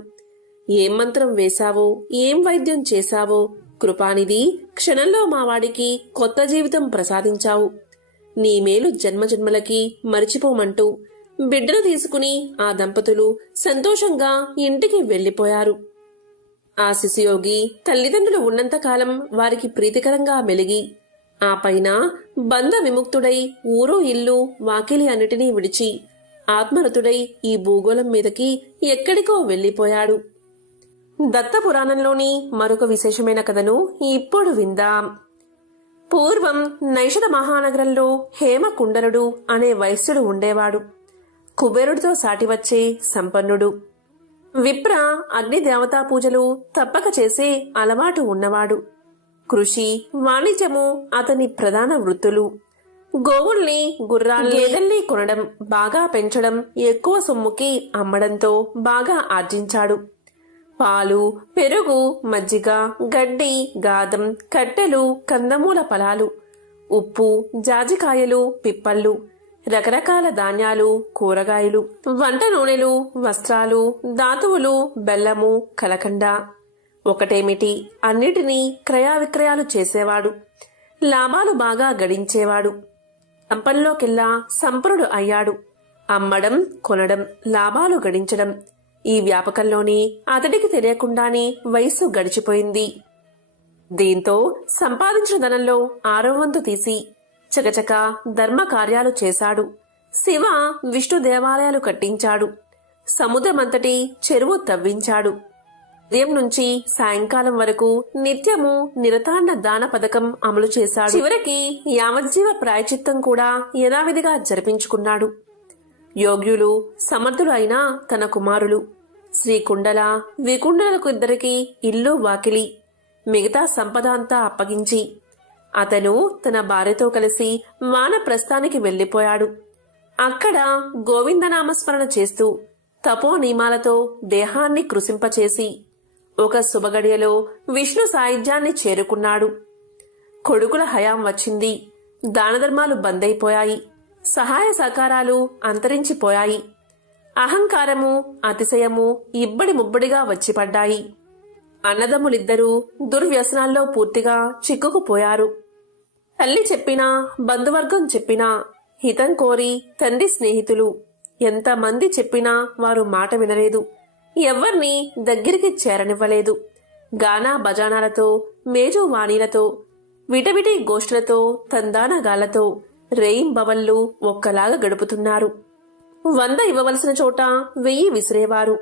ఏం మంత్రం వేశావో, ఏం వైద్యం చేశావో కృపానిధి, క్షణంలో మావాడికి కొత్త జీవితం ప్రసాదించావు. నీ మేలు జన్మజన్మలకి మరిచిపోమంటూ బిడ్డను తీసుకుని ఆ దంపతులు సంతోషంగా ఇంటికి వెళ్లిపోయారు. ఆ శిశుయోగి తల్లిదండ్రులు ఉన్నంతకాలం వారికి ప్రీతికరంగా మెలిగి, ఆ పైన బంధ విముక్తుడై ఊరు ఇల్లు వాకిలి అన్నిటినీ విడిచి ఆత్మరతుడై ఈ భూగోళం మీదకి ఎక్కడికో వెళ్లిపోయాడు. దత్తపురాణంలోని మరొక విశేషమైన కథను ఇప్పుడు విందాం. పూర్వం నైషధ మహానగరంలో హేమకుండలుడు అనే వైశ్యుడు ఉండేవాడు. కుబేరుడితో సాటివచ్చే సంపన్నుడు. విప్ర అగ్ని దేవతా పూజలు తప్పక చేసే అలవాటు ఉన్నవాడు. కృషి, వాణిజ్యము అతని ప్రధాన వృత్తులు. గోవుల్ని, గుర్రాల్ని, గేదెల్ని కొనడం, బాగా పెంచడం, ఎక్కువ సొమ్ముకి అమ్మడంతో బాగా ఆర్జించాడు. పాలు, పెరుగు, మజ్జిగ, గడ్డి, గాదం, కట్టెలు, కందమూల ఫలాలు, ఉప్పు, జాజికాయలు, పిప్పళ్ళు, రకరకాల ధాన్యాలు, కూరగాయలు, వంట నూనెలు, వస్త్రాలు, ధాతువులు, బెల్లము, కలకండ. ఒకటేమిటి, అన్నిటినీ క్రయావిక్రయాలు చేసేవాడు. లాభాలు బాగా గడించేవాడు. సంపన్లోకెల్లా సంపన్నుడు అయ్యాడు. అమ్మడం, కొనడం, లాభాలు గడించడం, ఈ వ్యాపకంలోనే అతడికి తెలియకుండానే వయస్సు గడిచిపోయింది. దీంతో సంపాదించిన ధనంలో 6వ వంతు తీసి చకచక ధర్మ కార్యాలు చేశాడు. శివ, విష్ణు దేవాలయాలు కట్టించాడు. సముద్రమంతటి చెరువు తవ్వించాడు. ఉదయం నుంచి సాయంకాలం వరకు నిత్యము నిరతాన్న దాన పథకం అమలు చేశాడు. చివరికి యావజ్జీవ ప్రాయచిత్తం కూడా యథావిధిగా జరిపించుకున్నాడు. యోగ్యులు, సమర్థులు అయిన తన కుమారులు శ్రీకుండల, వికుండలకు ఇద్దరికి ఇల్లు, వాకిలి, మిగతా సంపద అంతా అప్పగించి అతను తన భార్యతో కలిసి వానప్రస్థానికి వెళ్లిపోయాడు. అక్కడ గోవిందనామస్మరణ చేస్తూ తపో నియమాలతో దేహాన్ని కృశింపచేసి ఒక శుభగడియలో విష్ణు సాయుధ్యాన్ని చేరుకున్నాడు. కొడుకుల హయాం వచ్చింది. దానధర్మాలు బందైపోయాయి. సహాయ సహకారాలు అంతరించిపోయాయి. అహంకారము, అతిశయము ఇబ్బడి ముబ్బడిగా వచ్చిపడ్డాయి. అన్నదమ్ములిద్దరూ దుర్వ్యసనాల్లో పూర్తిగా చిక్కుకుపోయారు. తల్లి చెప్పినా, బంధువర్గం చెప్పినా, హితం కోరి తండ్రి స్నేహితులు ఎంతమంది చెప్పినా వారు మాట వినలేదు. ఎవ్వర్నీ దగ్గరికి చేరనివ్వలేదు. గానా బజానాలతో, మేజువాణీలతో, విటవిటి గోష్ఠులతో, తందానగాలతో రేయింబవళ్ళు ఒక్కలాగా గడుపుతున్నారు. 100 ఇవ్వవలసిన చోట 1000 విసిరేవారు.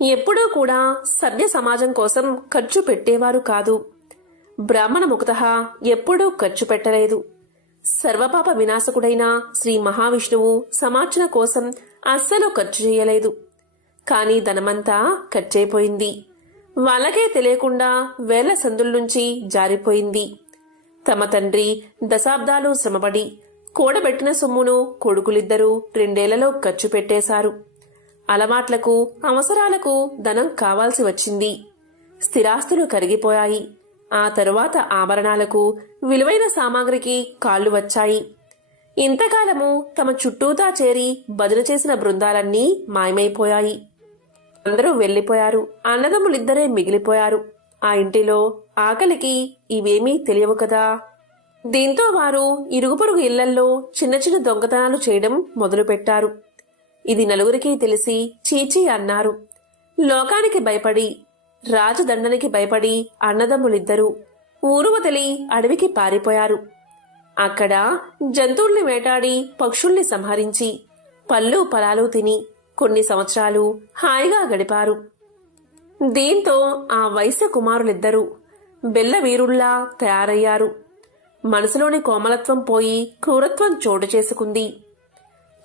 ఎప్పుడూ కూడా సభ్య సమాజం కోసం ఖర్చు పెట్టేవారు కాదు. బ్రాహ్మణ ముఖతః ఎప్పుడూ ఖర్చు పెట్టలేదు. సర్వపాప వినాశకుడైన శ్రీ మహావిష్ణువు సమార్చన కోసం అస్సలు ఖర్చు చేయలేదు. కాని ధనమంతా ఖర్చయిపోయింది. వాళ్ళకే తెలియకుండా వేల సందుల్నుంచి జారిపోయింది. తమ తండ్రి దశాబ్దాలు శ్రమపడి కూడబెట్టిన సొమ్మును కొడుకులిద్దరూ 2 ఏళ్లలో ఖర్చు పెట్టేశారు. అలవాట్లకు, అవసరాలకు ధనం కావాల్సి వచ్చింది. స్థిరాస్తులు కరిగిపోయాయి. ఆ తరువాత ఆభరణాలకు, విలువైన సామాగ్రికి కాళ్లు వచ్చాయి. ఇంతకాలము తమ చుట్టూతా చేరి భజన చేసిన బృందాలన్నీ మాయమైపోయాయి. అందరూ వెళ్లిపోయారు. అన్నదమ్ములిద్దరే మిగిలిపోయారు. ఆ ఇంటిలో ఆకలికి ఇవేమీ తెలియవు కదా. దీంతో వారు ఇరుగు పొరుగు ఇళ్లల్లో చిన్న చిన్న దొంగతనాలు చేయడం మొదలుపెట్టారు. ఇది నలుగురికి తెలిసి చీచీ అన్నారు. లోకానికి భయపడి, రాజదండనికి భయపడి అన్నదమ్ములిద్దరూ ఊరు వదిలి అడవికి పారిపోయారు. అక్కడ జంతువుల్ని వేటాడి పక్షుల్ని సంహరించి పళ్ళు ఫలాలు తిని కొన్ని సంవత్సరాలు హాయిగా గడిపారు. దీంతో ఆ వైశ్య కుమారులిద్దరూ బెల్ల వీరుల్లా తయారయ్యారు. మనసులోని కోమలత్వం పోయి క్రూరత్వం చోటు చేసుకుంది.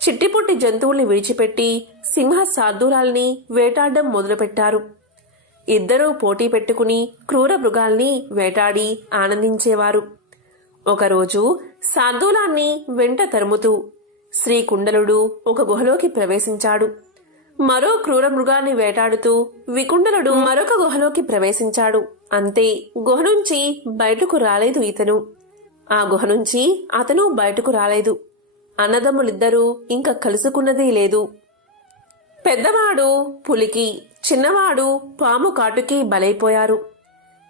చిట్టిపుట్టి జంతువుల్ని విడిచిపెట్టి సింహ శార్దూలాల్ని వేటాడడం మొదలుపెట్టారు. ఇద్దరూ పోటీ పెట్టుకుని క్రూర మృగాల్ని వేటాడి ఆనందించేవారు. ఒకరోజు శార్దూలాన్ని వెంట తరుముతూ శ్రీకుండలుడు ఒక గుహలోకి ప్రవేశించాడు. మరో క్రూర మృగాన్ని వేటాడుతూ వికుండలుడు మరొక గుహలోకి ప్రవేశించాడు. అంతే, గుహ నుంచి బయటకు రాలేదు ఇతను. ఆ గుహ నుంచి అతను బయటకు రాలేదు. అన్నదమ్ములిద్దరూ ఇంకా కలుసుకున్నదీ లేదు. పెద్దవాడు పులికి, చిన్నవాడు పాము కాటుకి బలైపోయారు.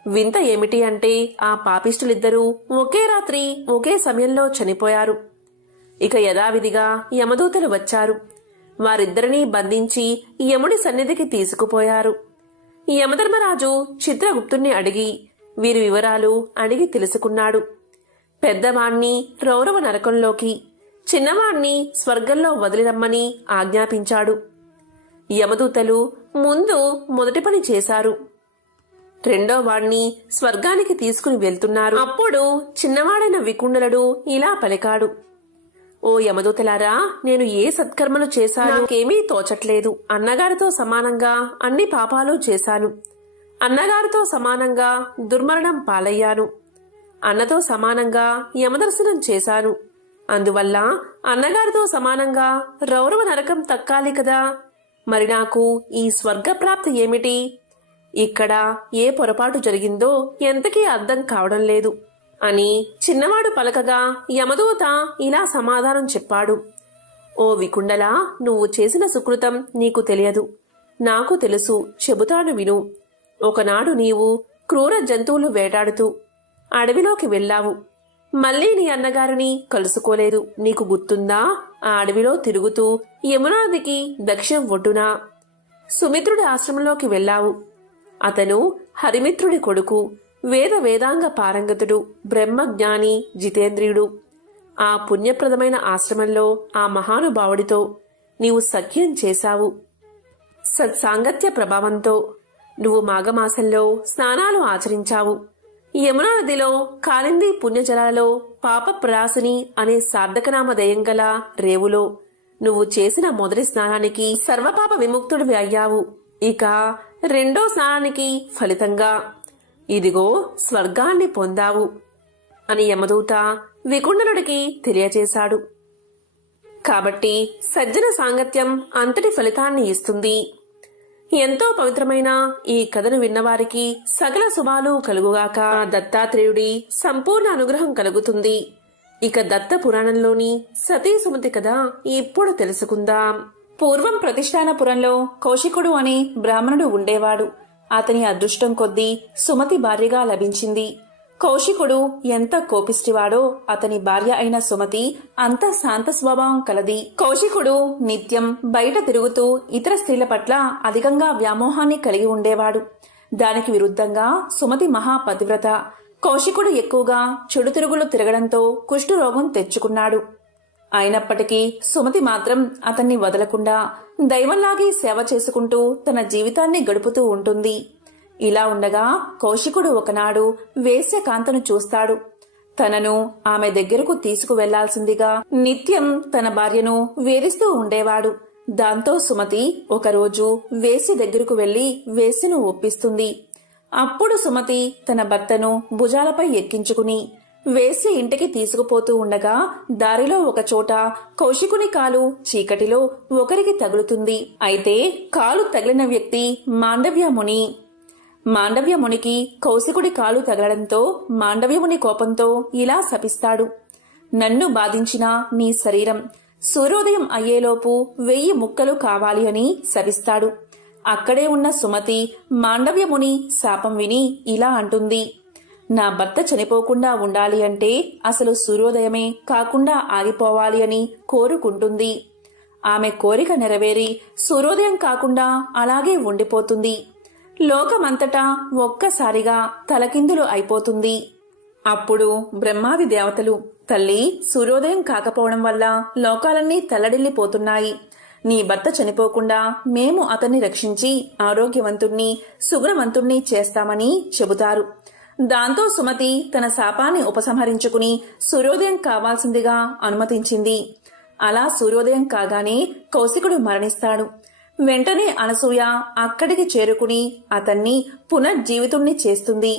వింత ఏమిటి అంటే ఆ పాపిష్టులిద్దరూ ఒకే రాత్రి ఒకే సమయంలో చనిపోయారు. ఇక యథావిధిగా యమదూతలు వచ్చారు. వారిద్దరినీ బంధించి యముడి సన్నిధికి తీసుకుపోయారు. యమధర్మరాజు చిత్రగుప్తుణ్ణి అడిగి వీరి వివరాలు అడిగి తెలుసుకున్నాడు. పెద్దవాణ్ణి రౌరవ నరకంలోకి, చిన్నవాణ్ణి స్వర్గంలో వదిలిరమ్మని ఆజ్ఞాపించాడు. యమదూతలు ముందు మొదటి పని చేశారు. రెండో వాణ్ణి స్వర్గానికి తీసుకుని వెళ్తున్నారు. అప్పుడు చిన్నవాడైన వికుండలుడు ఇలా పలికాడు: ఓ యమదూతలారా, నేను ఏ సత్కర్మలు చేశాను నాకేమీ తోచట్లేదు. అన్నగారితో సమానంగా అన్ని పాపాలు చేశాను. అన్నగారితో సమానంగా దుర్మరణం పాలయ్యాను. అన్నతో సమానంగా యమదర్శనం చేశాను. అందువల్ల అన్నగారితో సమానంగా రౌరవ నరకం తక్కాలి కదా. మరి నాకు ఈ స్వర్గప్రాప్తి ఏమిటి? ఇక్కడ ఏ పొరపాటు జరిగిందో ఎంతకీ అర్థం కావడం లేదు అని చిన్నవాడు పలకగా యమదూత ఇలా సమాధానం చెప్పాడు: ఓ వికుండలా, నువ్వు చేసిన సుకృతం నీకు తెలియదు, నాకు తెలుసు, చెబుతాను విను. ఒకనాడు నీవు క్రూర జంతువులు వేటాడుతూ అడవిలోకి వెళ్ళావు. మళ్లీ నీ అన్నగారిని కలుసుకోలేదు. నీకు గుర్తుందా? ఆ అడవిలో తిరుగుతూ యమునా నదికి దక్షిణం ఒడ్డున సుమిత్రుడి ఆశ్రమంలోకి వెళ్ళావు. అతను హరిమిత్రుడి కొడుకు, వేదాంగ పారంగతుడు, బ్రహ్మజ్ఞాని, జితేంద్రియుడు. ఆ పుణ్యప్రదమైన ఆశ్రమంలో ఆ మహానుభావుడితో నీవు సఖ్యం చేశావు. సత్సాంగత్య ప్రభావంతో నువ్వు మాఘమాసంలో స్నానాలు ఆచరించావు. యమునా నదిలో కాలింది పుణ్యజలాలలో పాప ప్రాసిని అనే సార్థకనామధేయం గల రేవులో నువ్వు చేసిన మొదటి స్నానానికి సర్వపాప విముక్తుడివి అయ్యావు. ఇక రెండో స్నానానికి ఫలితంగా ఇదిగో స్వర్గాన్ని పొందావు అని యమదూత వికుండలుడికి తెలియచేశాడు. కాబట్టి సజ్జన సాంగత్యం అంతటి ఫలితాన్ని ఇస్తుంది. ఎంతో పవిత్రమైన ఈ కథను విన్నవారికి సకల శుభాలు కలుగుగాక. దత్తాత్రేయుడి సంపూర్ణ అనుగ్రహం కలుగుతుంది. ఇక దత్త పురాణంలోని సతీ సుమతి కథ ఇప్పుడు తెలుసుకుందాం. పూర్వం ప్రతిష్టానపురంలో కౌశికుడు అనే బ్రాహ్మణుడు ఉండేవాడు. అతని అదృష్టం కొద్దీ సుమతి భార్యగా లభించింది. కౌశికుడు ఎంత కోపిష్టివాడో అతని భార్య అయిన సుమతి అంత శాంత స్వభావం కలది. కౌశికుడు నిత్యం బయట తిరుగుతూ ఇతర స్త్రీల పట్ల అధికంగా వ్యామోహాన్ని కలిగి ఉండేవాడు. దానికి విరుద్ధంగా సుమతి మహాపతివ్రత. కౌశికుడు ఎక్కువగా చెడు తిరుగులు తిరగడంతో కుష్ఠరోగం తెచ్చుకున్నాడు. అయినప్పటికీ సుమతి మాత్రం అతన్ని వదలకుండా దైవంలాగే సేవ చేసుకుంటూ తన జీవితాన్ని గడుపుతూ ఉంటుంది. ఇలా ఉండగా కౌశికుడు ఒకనాడు వేశ్యకాంతను చూస్తాడు. తనను ఆమె దగ్గరకు తీసుకువెళ్లాల్సిందిగా నిత్యం తన భార్యను వేధిస్తూ ఉండేవాడు. దాంతో సుమతి ఒకరోజు వేశ్య దగ్గరకు వెళ్లి వేశ్యను ఒప్పిస్తుంది. అప్పుడు సుమతి తన భర్తను భుజాలపై ఎక్కించుకుని వేశ్య ఇంటికి తీసుకుపోతూ ఉండగా దారిలో ఒకచోట కౌశికుని కాలు చీకటిలో ఒకరికి తగులుతుంది. అయితే కాలు తగిలిన వ్యక్తి మాండవ్యముని. మాండవ్యమునికి కౌశికుడి కాలు తగలడంతో మాండవ్యముని కోపంతో ఇలా శపిస్తాడు: నన్ను బాధించిన నీ శరీరం సూర్యోదయం అయ్యేలోపు 1000 ముక్కలు కావాలి అని శపిస్తాడు. అక్కడే ఉన్న సుమతి మాండవ్యముని శాపం విని ఇలా అంటుంది. నా భర్త చనిపోకుండా ఉండాలి అంటే అసలు సూర్యోదయమే కాకుండా ఆగిపోవాలి అని కోరుకుంటుంది. ఆమె కోరిక నెరవేరి సూర్యోదయం కాకుండా అలాగే ఉండిపోతుంది. లోకమంతటా ఒక్కసారిగా తలకిందులు అయిపోతుంది. అప్పుడు బ్రహ్మాది దేవతలు, తల్లి, సూర్యోదయం కాకపోవడం వల్ల లోకాలన్నీ తల్లడిల్లిపోతున్నాయి. నీ భర్త చనిపోకుండా మేము అతన్ని రక్షించి ఆరోగ్యవంతుణ్ణి సుగుణవంతుణ్ణి చేస్తామని చెబుతారు. దాంతో సుమతి తన శాపాన్ని ఉపసంహరించుకుని సూర్యోదయం కావాల్సిందిగా అనుమతించింది. అలా సూర్యోదయం కాగానే కౌశికుడు మరణిస్తాడు. వెంటనే అనసూయ అక్కడికి చేరుకుని అతన్ని పునర్జీవితుణ్ణి చేస్తుంది.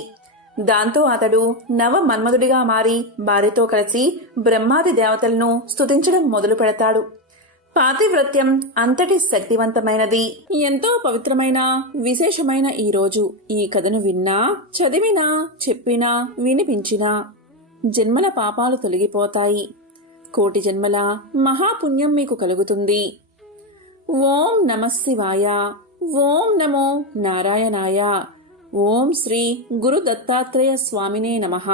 దాంతో అతడు నవ మన్మధుడిగా మారి భార్యతో కలిసి బ్రహ్మాది దేవతలను స్తుతించడం మొదలు పెడతాడు. పాతివ్రత్యం అంతటి శక్తివంతమైనది, ఎంతో పవిత్రమైన విశేషమైన ఈ రోజు ఈ కథను విన్నా, చదివినా, చెప్పినా, వినిపించినా జన్మల పాపాలు తొలగిపోతాయి. కోటి జన్మల మహాపుణ్యం మీకు కలుగుతుంది. ఓం నమః శివాయ. ఓం నమో నారాయణాయ. ఓం శ్రీ గురు దత్తాత్రేయ స్వామినే నమః.